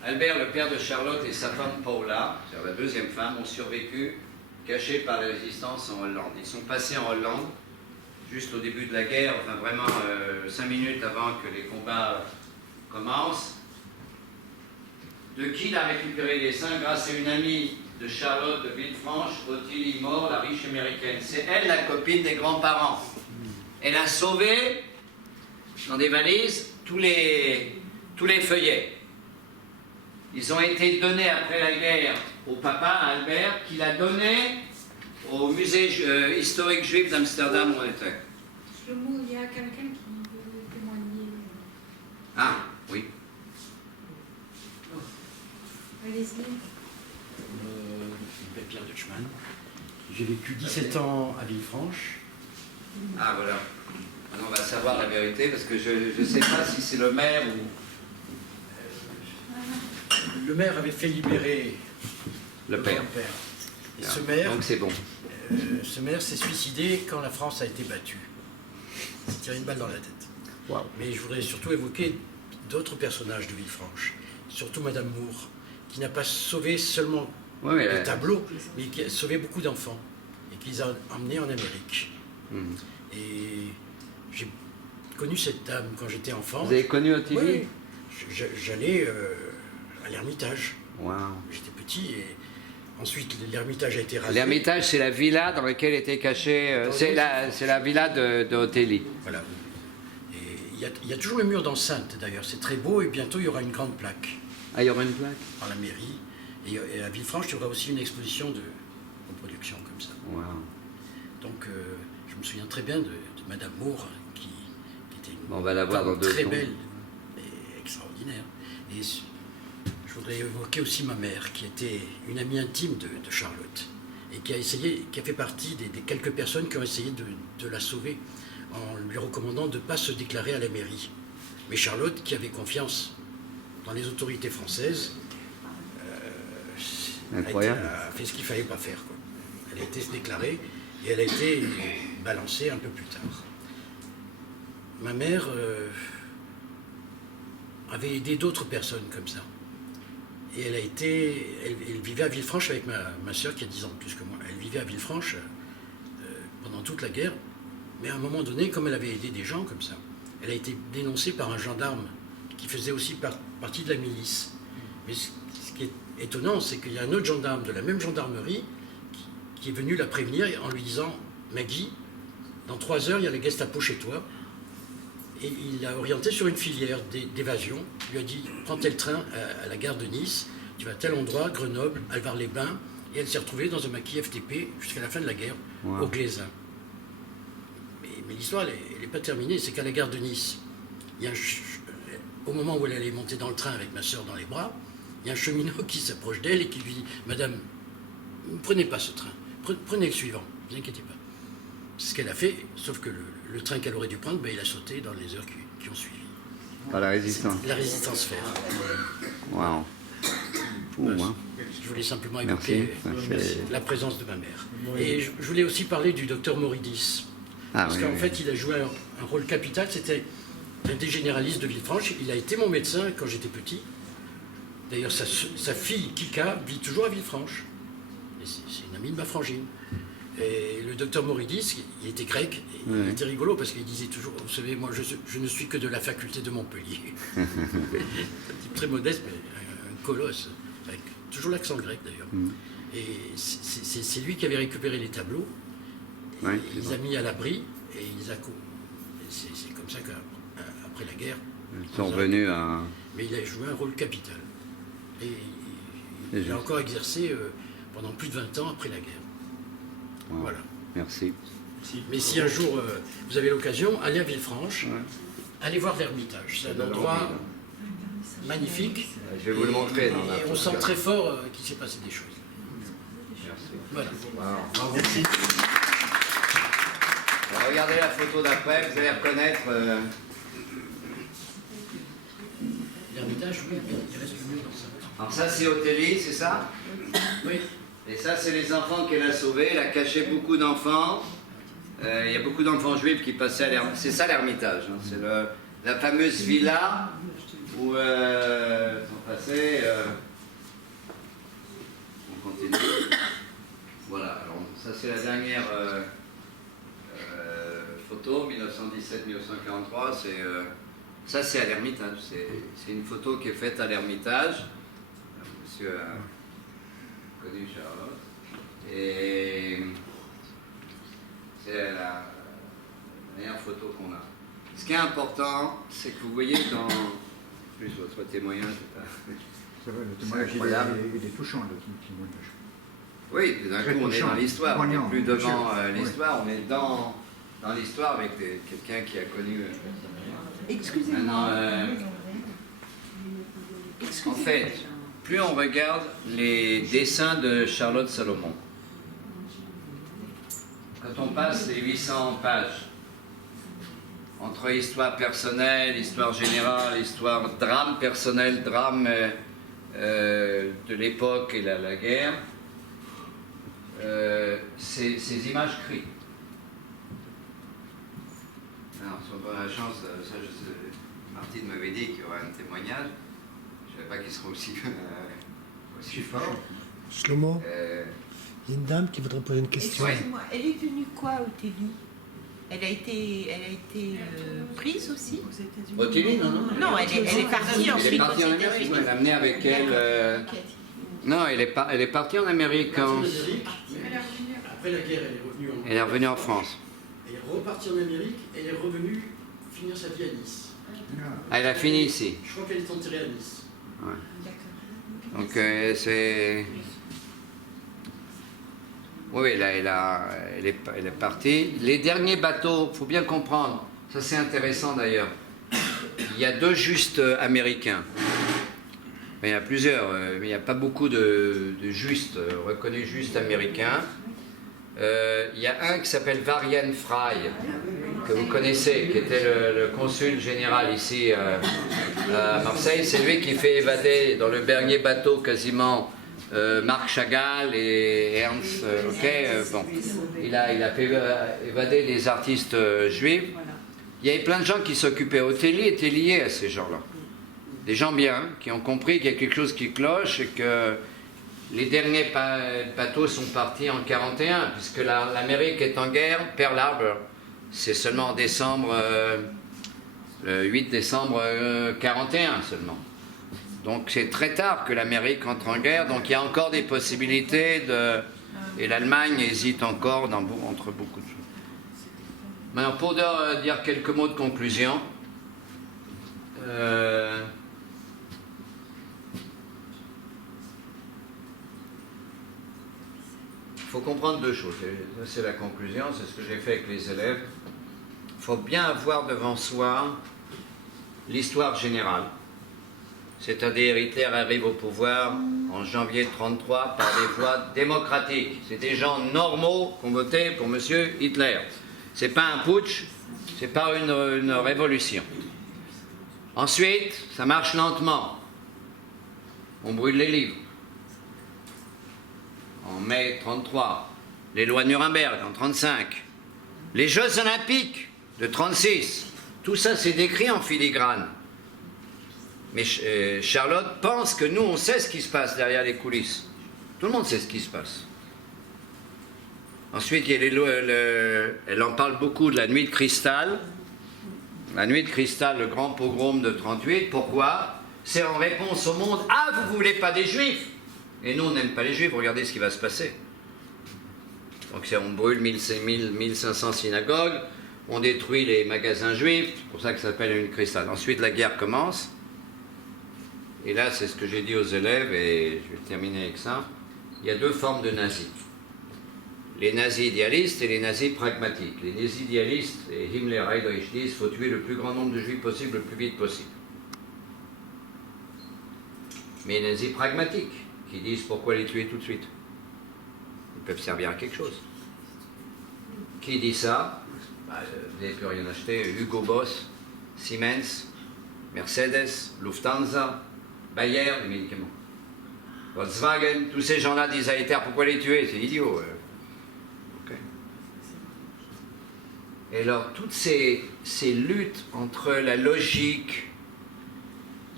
Albert, le père de Charlotte, et sa femme Paula, c'est la deuxième femme, ont survécu, cachés par la résistance en Hollande. Ils sont passés en Hollande, juste au début de la guerre, enfin vraiment 5 minutes avant que les combats commencent. De qui il a récupéré les seins? Grâce à une amie de Charlotte de Villefranche, Ottilie Moore, la riche américaine. C'est elle la copine des grands-parents. Elle a sauvé, dans des valises, tous les feuillets. Ils ont été donnés après la guerre au papa, à Albert, qui l'a donné au musée historique juif d'Amsterdam où on était. Shlomo, il y a quelqu'un qui veut témoigner. Ah, oui. Allez-y. Pierre Dutchman. J'ai vécu 17 ans à Villefranche. Ah, voilà. Maintenant, on va savoir la vérité, parce que je ne sais pas si c'est le maire ou... Le maire avait fait libérer Le père. Et ce maire, donc c'est bon. Ce maire s'est suicidé quand la France a été battue. Il s'est tiré une balle dans la tête. Wow. Mais je voudrais surtout évoquer d'autres personnages de Villefranche. Surtout Madame Moore, qui n'a pas sauvé seulement le tableau, mais qui a sauvé beaucoup d'enfants et qui les a emmenés en Amérique. Et j'ai connu cette dame quand j'étais enfant. Vous avez connu Ottilie? Oui. J'allais à l'Ermitage. Wow. J'étais petit et ensuite l'Ermitage a été rasé. L'Ermitage, c'est la villa dans laquelle était cachée... c'est la villa de Ottilie. Voilà. Et il y a toujours le mur d'enceinte d'ailleurs, c'est très beau et bientôt il y aura une grande plaque. Ah, il y aura une plaque? Par la mairie. Et à Villefranche, il y aura aussi une exposition de reproduction comme ça. Wow. Donc je me souviens très bien de Madame Moore, qui était une on va la voir dans deux très secondes. belle et extraordinaire. Et je voudrais évoquer aussi ma mère, qui était une amie intime de Charlotte, et qui a fait partie des quelques personnes qui ont essayé de la sauver, en lui recommandant de ne pas se déclarer à la mairie. Mais Charlotte, qui avait confiance dans les autorités françaises, Incroyable. a fait ce qu'il ne fallait pas faire, quoi. Elle a été se déclarer et elle a été balancée un peu plus tard. Ma mère avait aidé d'autres personnes comme ça. Et elle vivait à Villefranche avec ma soeur qui a 10 ans de plus que moi. Elle vivait à Villefranche pendant toute la guerre. Mais à un moment donné, comme elle avait aidé des gens comme ça, elle a été dénoncée par un gendarme qui faisait aussi partie de la milice. Mais ce qui est étonnant, c'est qu'il y a un autre gendarme de la même gendarmerie qui est venu la prévenir en lui disant « Maggie, dans 3 heures, il y a la Gestapo chez toi. » Et il l'a orienté sur une filière d'évasion. Il lui a dit « Prends tel train à la gare de Nice, tu vas à tel endroit, Grenoble, Alvar-les-Bains. » Et elle s'est retrouvée dans un maquis FTP jusqu'à la fin de la guerre, au Glaisin. Mais l'histoire, elle n'est pas terminée. C'est qu'à la gare de Nice, il y a au moment où elle allait monter dans le train avec ma soeur dans les bras, il y a un cheminot qui s'approche d'elle et qui lui dit « Madame, ne prenez pas ce train, prenez le suivant, ne vous inquiétez pas. » C'est ce qu'elle a fait, sauf que le train qu'elle aurait dû prendre, ben, il a sauté dans les heures qui ont suivi. Par la résistance. La résistance faire. Waouh. Fou, hein. Je voulais simplement Merci. évoquer la présence de ma mère. Et je voulais aussi parler du docteur Moridis. Ah, Parce oui, qu'en oui. fait, il a joué un rôle capital. C'était un des généralistes de Villefranche. Il a été mon médecin quand j'étais petit. D'ailleurs, sa fille, Kika, vit toujours à Villefranche. Et c'est une amie de ma frangine. Et le docteur Moridis, il était grec. Et il était rigolo parce qu'il disait toujours, vous savez, moi, je ne suis que de la faculté de Montpellier. Un type très modeste, mais un colosse. Avec toujours l'accent grec, d'ailleurs. Et c'est lui qui avait récupéré les tableaux. Ouais, Il les a mis à l'abri et il les a c'est comme ça qu'après la guerre... Ils sont revenus à... Mais il a joué un rôle capital. Et il juste. a encore exercé pendant plus de 20 ans après la guerre. Wow. Voilà. Merci. Mais si un jour vous avez l'occasion, allez à Villefranche, Ouais. allez voir l'Ermitage. C'est un endroit magnifique. Je vais vous le montrer. Dans la Et on sent très fort qu'il s'est passé des choses. Voilà. Merci. Alors, regardez la photo d'après, vous allez reconnaître. L'Ermitage, oui, il reste du mieux dans ça. Alors ça c'est Otélie, c'est ça? Oui. Et ça c'est les enfants qu'elle a sauvés. Elle a caché beaucoup d'enfants. Il y a beaucoup d'enfants juifs qui passaient à l'Ermitage. C'est ça l'Ermitage. Hein. C'est la fameuse villa où sont passés. On continue. Voilà. Alors, ça c'est la dernière photo, 1917-1943. Ça c'est à l'Ermitage. C'est une photo qui est faite à l'Ermitage. Monsieur a connu Charlotte. Et c'est la dernière photo qu'on a. Ce qui est important, c'est que vous voyez dans plus votre témoignage. C'est vrai, le témoignage il est touchant, le témoignage. Oui, d'un Très coup on est touchant, dans l'histoire, on poignant, n'est plus devant oui. l'histoire, on est dans l'histoire avec quelqu'un qui a connu. Excusez-moi. Maintenant, en fait, plus on regarde les dessins de Charlotte Salomon, quand on passe les 800 pages, entre histoire personnelle, histoire générale, histoire drame personnel, drame de l'époque et la guerre, ces images crient. Alors, si on a la chance, ça, Martine m'avait dit qu'il y aurait un témoignage. Je ne savais pas qu'il serait aussi fort. Shlomo, Euh, il y a une dame qui voudrait poser une question. Excusez-moi, elle est venue quoi, Othélie? Elle a été prise aussi? Ottilie, non. Non, elle est partie ensuite. Elle est partie en aux Amérique, États-Unis. elle a amené avec elle. Non, elle est partie en Amérique. Elle est Quand... partie en Amérique. Après la guerre, elle est revenue en Elle est revenue en France. Elle est repartie en Amérique et elle est revenue finir sa vie à Nice. Ah, elle a fini ici. Je crois qu'elle est enterrée à Nice. Donc c'est. Oui, là, elle est partie. Les derniers bateaux, il faut bien comprendre, ça c'est intéressant d'ailleurs. Il y a 2 justes américains. Mais il y en a plusieurs, mais il n'y a pas beaucoup de justes, reconnus justes américains. Il y a un qui s'appelle Varian Fry, que vous connaissez, qui était le consul général ici à Marseille. C'est lui qui fait évader dans le dernier bateau quasiment Marc Chagall et Ernst. Bon. Il a fait évader les artistes juifs. Il y avait plein de gens qui s'occupaient. Othélie était lié à ces gens-là. Des gens bien, qui ont compris qu'il y a quelque chose qui cloche et que les derniers bateaux sont partis en 41, puisque l'Amérique est en guerre. Pearl Harbor, c'est seulement en décembre, le 8 décembre 41 seulement. Donc c'est très tard que l'Amérique entre en guerre, donc il y a encore des possibilités de... Et l'Allemagne hésite encore entre beaucoup de choses. Maintenant, pour dire quelques mots de conclusion, il faut comprendre deux choses. Ça, c'est la conclusion, c'est ce que j'ai fait avec les élèves. Il faut bien avoir devant soi l'histoire générale. C'est-à-dire Hitler arrive au pouvoir en janvier 1933 par des voies démocratiques. C'est des gens normaux qui ont voté pour M. Hitler. Ce n'est pas un putsch, ce n'est pas une révolution. Ensuite, ça marche lentement. On brûle les livres. En mai 1933, les lois de Nuremberg en 1935, les Jeux Olympiques de 1936, tout ça c'est décrit en filigrane. Mais Charlotte pense que nous, on sait ce qui se passe derrière les coulisses. Tout le monde sait ce qui se passe. Ensuite, il y a les lois, elle en parle beaucoup de la nuit de cristal. La nuit de cristal, le grand pogrom de 1938. Pourquoi? C'est en réponse au monde. Ah, vous ne voulez pas des juifs? Et nous, on n'aime pas les juifs. Regardez ce qui va se passer. Donc, on brûle 1500 synagogues. On détruit les magasins juifs. C'est pour ça que ça s'appelle une cristal. Ensuite, la guerre commence. Et là, c'est ce que j'ai dit aux élèves, et je vais terminer avec ça. Il y a deux formes de nazis. Les nazis idéalistes et les nazis pragmatiques. Les nazis idéalistes, et Himmler, Heydrich disent, il faut tuer le plus grand nombre de juifs possible, le plus vite possible. Mais les nazis pragmatiques, qui disent pourquoi les tuer tout de suite. Ils peuvent servir à quelque chose. Qui dit ça? Vous n'avez plus rien acheter. Hugo Boss, Siemens, Mercedes, Lufthansa, Bayer, les médicaments. Volkswagen, tous ces gens-là disent à Hitler, pourquoi les tuer? C'est idiot. Okay. Et alors, toutes ces luttes entre la logique,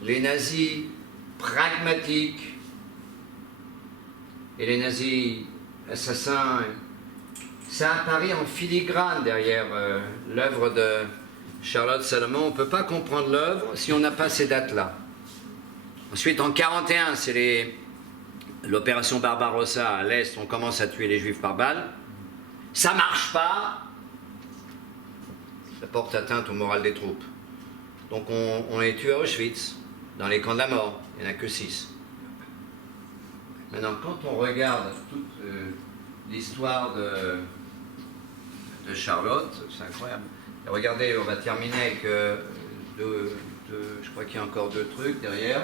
les nazis pragmatiques et les nazis assassins, ça apparaît en filigrane derrière l'œuvre de Charlotte Salomon. On ne peut pas comprendre l'œuvre si on n'a pas ces dates-là. Ensuite, en 1941, c'est l'opération Barbarossa à l'Est, on commence à tuer les Juifs par balle. Ça ne marche pas. Ça porte atteinte au moral des troupes. Donc on les tue à Auschwitz, dans les camps de la mort. Il n'y en a que 6. Maintenant, quand on regarde toute l'histoire de Charlotte, c'est incroyable. Et regardez, on va terminer avec je crois qu'il y a encore 2 trucs derrière.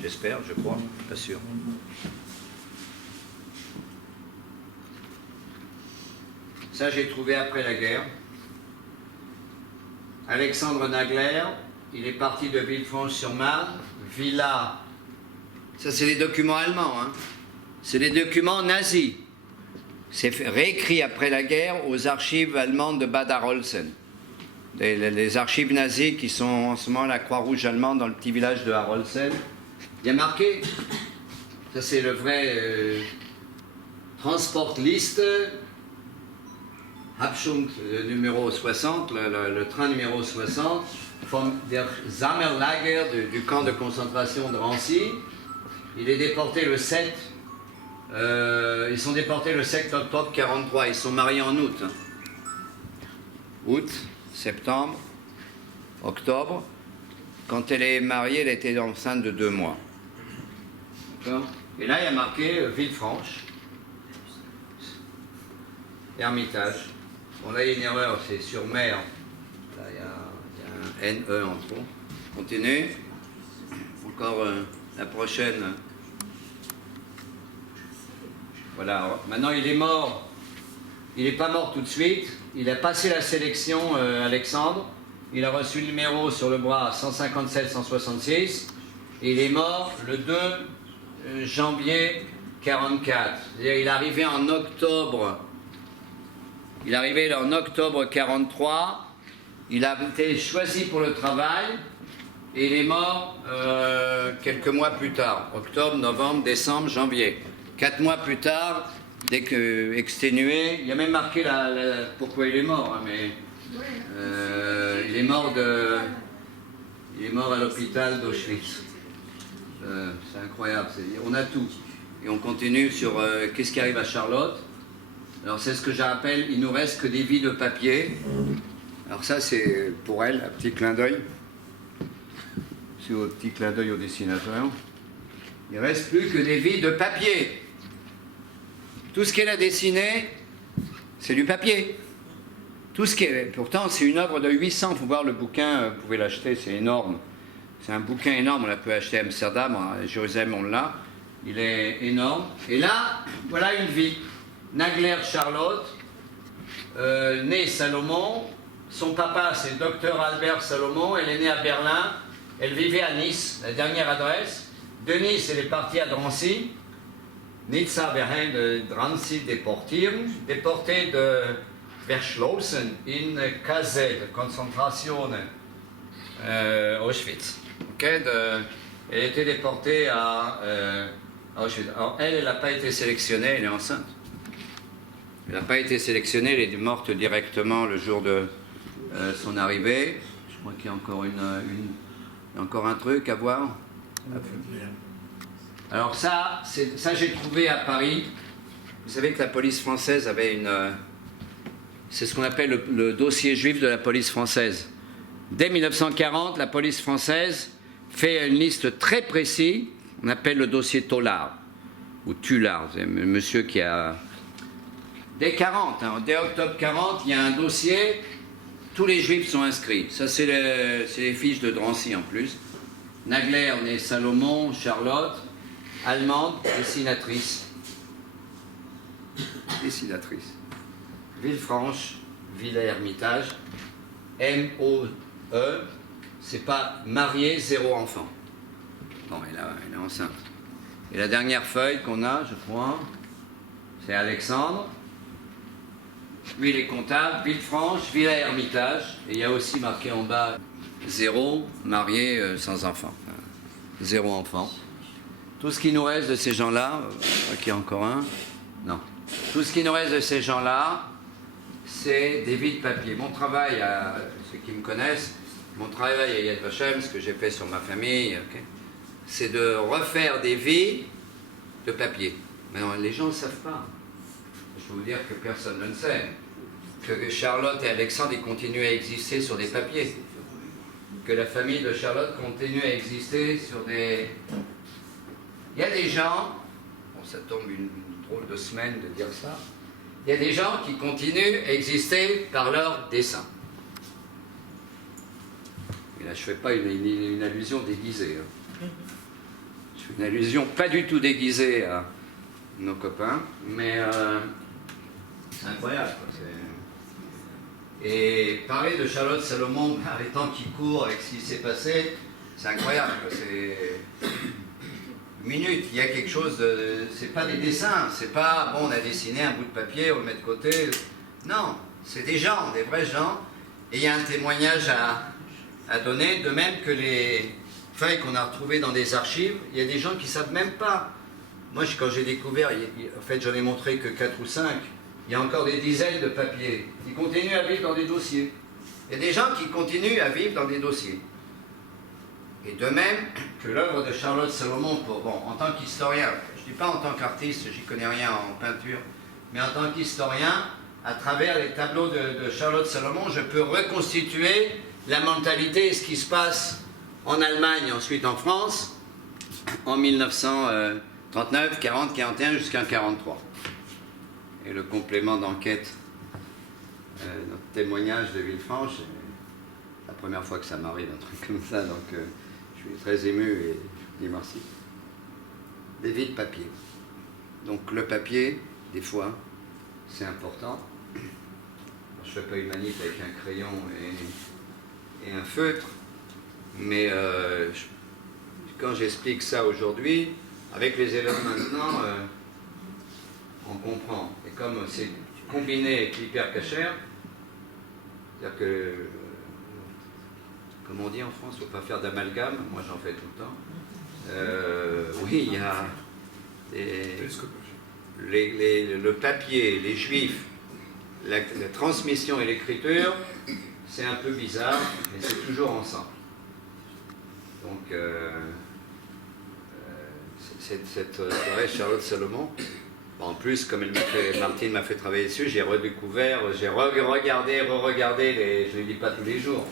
J'espère, je crois, pas sûr. Ça, j'ai trouvé après la guerre. Alexandre Nagler, il est parti de Villefranche-sur-Marne, Villa. Ça, c'est les documents allemands, hein. C'est les documents nazis. C'est réécrit après la guerre aux archives allemandes de Bad Arolsen. Les archives nazies qui sont en ce moment à la Croix-Rouge allemande dans le petit village de Arolsen. Il y a marqué, ça c'est le vrai Transportliste, Abschung numéro 60, le train numéro 60, vom der Sammellager du camp de concentration de Rancy. Il est déporté le 7, ils sont déportés le 7 octobre 1943, ils sont mariés en août. Hein. Août, septembre, octobre. Quand elle est mariée, elle était enceinte de 2 mois. D'accord? Et là, il y a marqué Villefranche, Hermitage. Bon, là, il y a une erreur, c'est sur mer. Là, il y a un NE en trop. Continue. Encore la prochaine. Voilà. Alors, maintenant, il est mort. Il n'est pas mort tout de suite. Il a passé la sélection, Alexandre. Il a reçu le numéro sur le bras 157-166. Et il est mort le 2 janvier 1944. C'est-à-dire, il est arrivé en octobre. Il est arrivé en octobre 1943. Il a été choisi pour le travail. Et il est mort quelques mois plus tard. Octobre, novembre, décembre, janvier. 4 mois plus tard, dès que exténué, il y a même marqué pourquoi il est mort, hein, mais il est mort à l'hôpital d'Auschwitz. C'est incroyable. On a tout. Et on continue sur qu'est-ce qui arrive à Charlotte. Alors c'est ce que j'appelle, il nous reste que des vies de papier. Alors ça c'est pour elle, un petit clin d'œil. C'est un petit clin d'œil au dessinateur. Il ne reste plus que des vies de papier. Tout ce qu'elle a dessiné, c'est du papier. Tout ce qui est, pourtant, c'est une œuvre de 800. Il faut voir le bouquin, vous pouvez l'acheter, c'est énorme. C'est un bouquin énorme, on l'a pu acheter à Amsterdam, à Jérusalem, on l'a. Il est énorme. Et là, voilà une vie. Nagler Charlotte, née Salomon. Son papa, c'est Dr Albert Salomon. Elle est née à Berlin. Elle vivait à Nice, la dernière adresse. De Nice, elle est partie à Drancy. Nizza werden de Drancy déportée de Verschlossen in Case de concentration Auschwitz. Okay, elle était déportée à Auschwitz. Alors elle n'a pas été sélectionnée, elle est enceinte. Elle n'a pas été sélectionnée, elle est morte directement le jour de son arrivée. Je crois qu'il y a encore encore un truc à voir. Alors ça j'ai trouvé à Paris. Vous savez que la police française avait c'est ce qu'on appelle le dossier juif de la police française. Dès 1940, la police française fait une liste très précise, on appelle le dossier Tollard, ou Tullard, c'est un monsieur qui a... Dès 40, dès octobre 40, il y a un dossier, tous les juifs sont inscrits. Ça, c'est les fiches de Drancy en plus. Nagler, née Salomon, Charlotte, allemande, dessinatrice. Dessinatrice. Villefranche, Villa-Hermitage, M-O-E, c'est pas marié, 0 enfant. Bon, elle est enceinte. Et la dernière feuille qu'on a, je crois, c'est Alexandre. Lui, il est comptable, Villefranche, Villa-Hermitage. Et il y a aussi marqué en bas 0, marié, sans enfant. 0 enfant. Tout ce qui nous reste de ces gens-là, qu'il y a encore un, non. Tout ce qui nous reste de ces gens-là, c'est des vies de papier. Mon travail, ceux qui me connaissent, mon travail à Yad Vashem, ce que j'ai fait sur ma famille, okay, c'est de refaire des vies de papier. Mais non, les gens ne savent pas. Je peux vous dire que personne ne le sait. Que Charlotte et Alexandre ils continuent à exister sur des papiers. Que la famille de Charlotte continue à exister sur des... Il y a des gens, bon, ça tombe une drôle de semaine de dire ça, il y a des gens qui continuent à exister par leur dessin. Et là, je ne fais pas une allusion déguisée. Hein. Je fais une allusion pas du tout déguisée à nos copains, mais c'est incroyable. Quoi. Et parler de Charlotte Salomon, les temps qui courent avec ce qui s'est passé, c'est incroyable. C'est... Minute, il y a quelque chose de... C'est pas des dessins, c'est pas, bon, on a dessiné un bout de papier, on le met de côté. Non, c'est des gens, des vrais gens. Et il y a un témoignage à donner, de même que les feuilles qu'on a retrouvées dans des archives, il y a des gens qui ne savent même pas. Moi, quand j'ai découvert, en fait, j'en ai montré que 4 ou 5, il y a encore des dizaines de papiers qui continuent à vivre dans des dossiers. Il y a des gens qui continuent à vivre dans des dossiers. Et de même que l'œuvre de Charlotte Salomon, en tant qu'historien, je ne dis pas en tant qu'artiste, j'y connais rien en peinture, mais en tant qu'historien, à travers les tableaux de Charlotte Salomon, je peux reconstituer la mentalité et ce qui se passe en Allemagne, ensuite en France, en 1939, 40, 41 jusqu'en 43. Et le complément d'enquête, notre témoignage de Villefranche, c'est la première fois que ça m'arrive, un truc comme ça, donc je suis très ému et je dis merci. Des vies de papier. Donc le papier, des fois, c'est important. Je ne fais pas une manip avec un crayon et un feutre, mais quand j'explique ça aujourd'hui, avec les élèves maintenant, on comprend. Et comme c'est combiné avec l'hypercacher, c'est-à-dire que, comme on dit en France, il ne faut pas faire d'amalgame, moi j'en fais tout le temps. Oui, il y a le papier, les juifs, la transmission et l'écriture, c'est un peu bizarre, mais c'est toujours ensemble. Donc, cette soirée Charlotte Salomon. En plus, comme Martine m'a fait travailler dessus, j'ai redécouvert, j'ai regardé, je ne les lis pas tous les jours.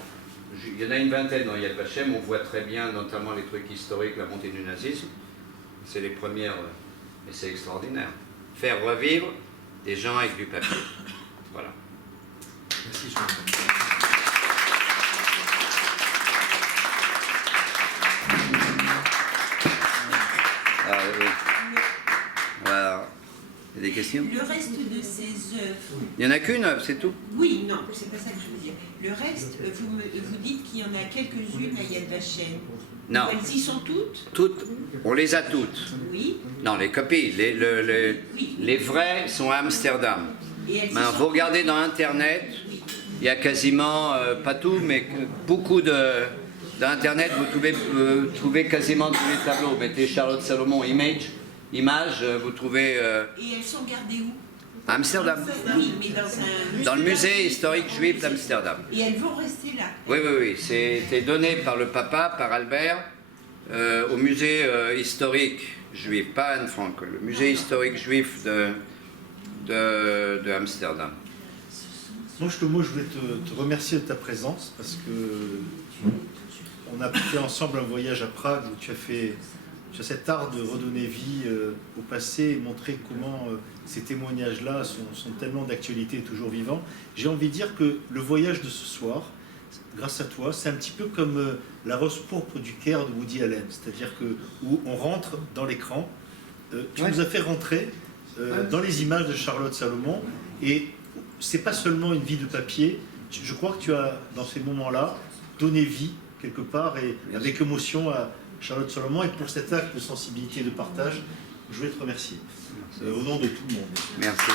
Il y en a une vingtaine dans Yad Vashem, on voit très bien notamment les trucs historiques, la montée du nazisme. C'est les premières, et c'est extraordinaire. Faire revivre des gens avec du papier. Voilà. Merci, Jonathan. Ah, oui. Voilà. Il y a des questions? Le reste de ces œuvres, Il n'y en a qu'une œuvre, c'est tout? oui, non, c'est pas ça que je veux dire. Le reste, vous dites qu'il y en a quelques-unes à Yad Vashem. Non. Elles y sont toutes? Toutes? On les a toutes. Oui. Non, les copies. Les vraies sont à Amsterdam. Et elles y Ben, sont vous regardez dans Internet, Oui. il y a quasiment, pas tout, mais beaucoup d'Internet, vous trouvez quasiment tous les tableaux. Vous mettez Charlotte Salomon image, vous trouvez Et elles sont gardées où? à Amsterdam, Oui, mais dans un dans le musée historique juif d'Amsterdam. Et elles vont rester là. Oui, oui, oui, c'était donné par le papa, par Albert, au musée historique juif, pas Anne Frank, le musée historique juif de Amsterdam. Moi, Shlomo, je voulais te remercier de ta présence parce que on a fait ensemble un voyage à Prague où tu as cet art de redonner vie au passé et montrer comment ces témoignages-là sont tellement d'actualité et toujours vivants. J'ai envie de dire que le voyage de ce soir, grâce à toi, c'est un petit peu comme la rose pourpre du Caire de Woody Allen, c'est-à-dire que où on rentre dans l'écran, tu nous as fait rentrer dans les images de Charlotte Salomon, et c'est pas seulement une vie de papier. Je crois que tu as, dans ces moments-là, donné vie quelque part et avec émotion à Charlotte Salomon, et pour cet acte de sensibilité et de partage, je voulais te remercier au nom de tout le monde. Merci.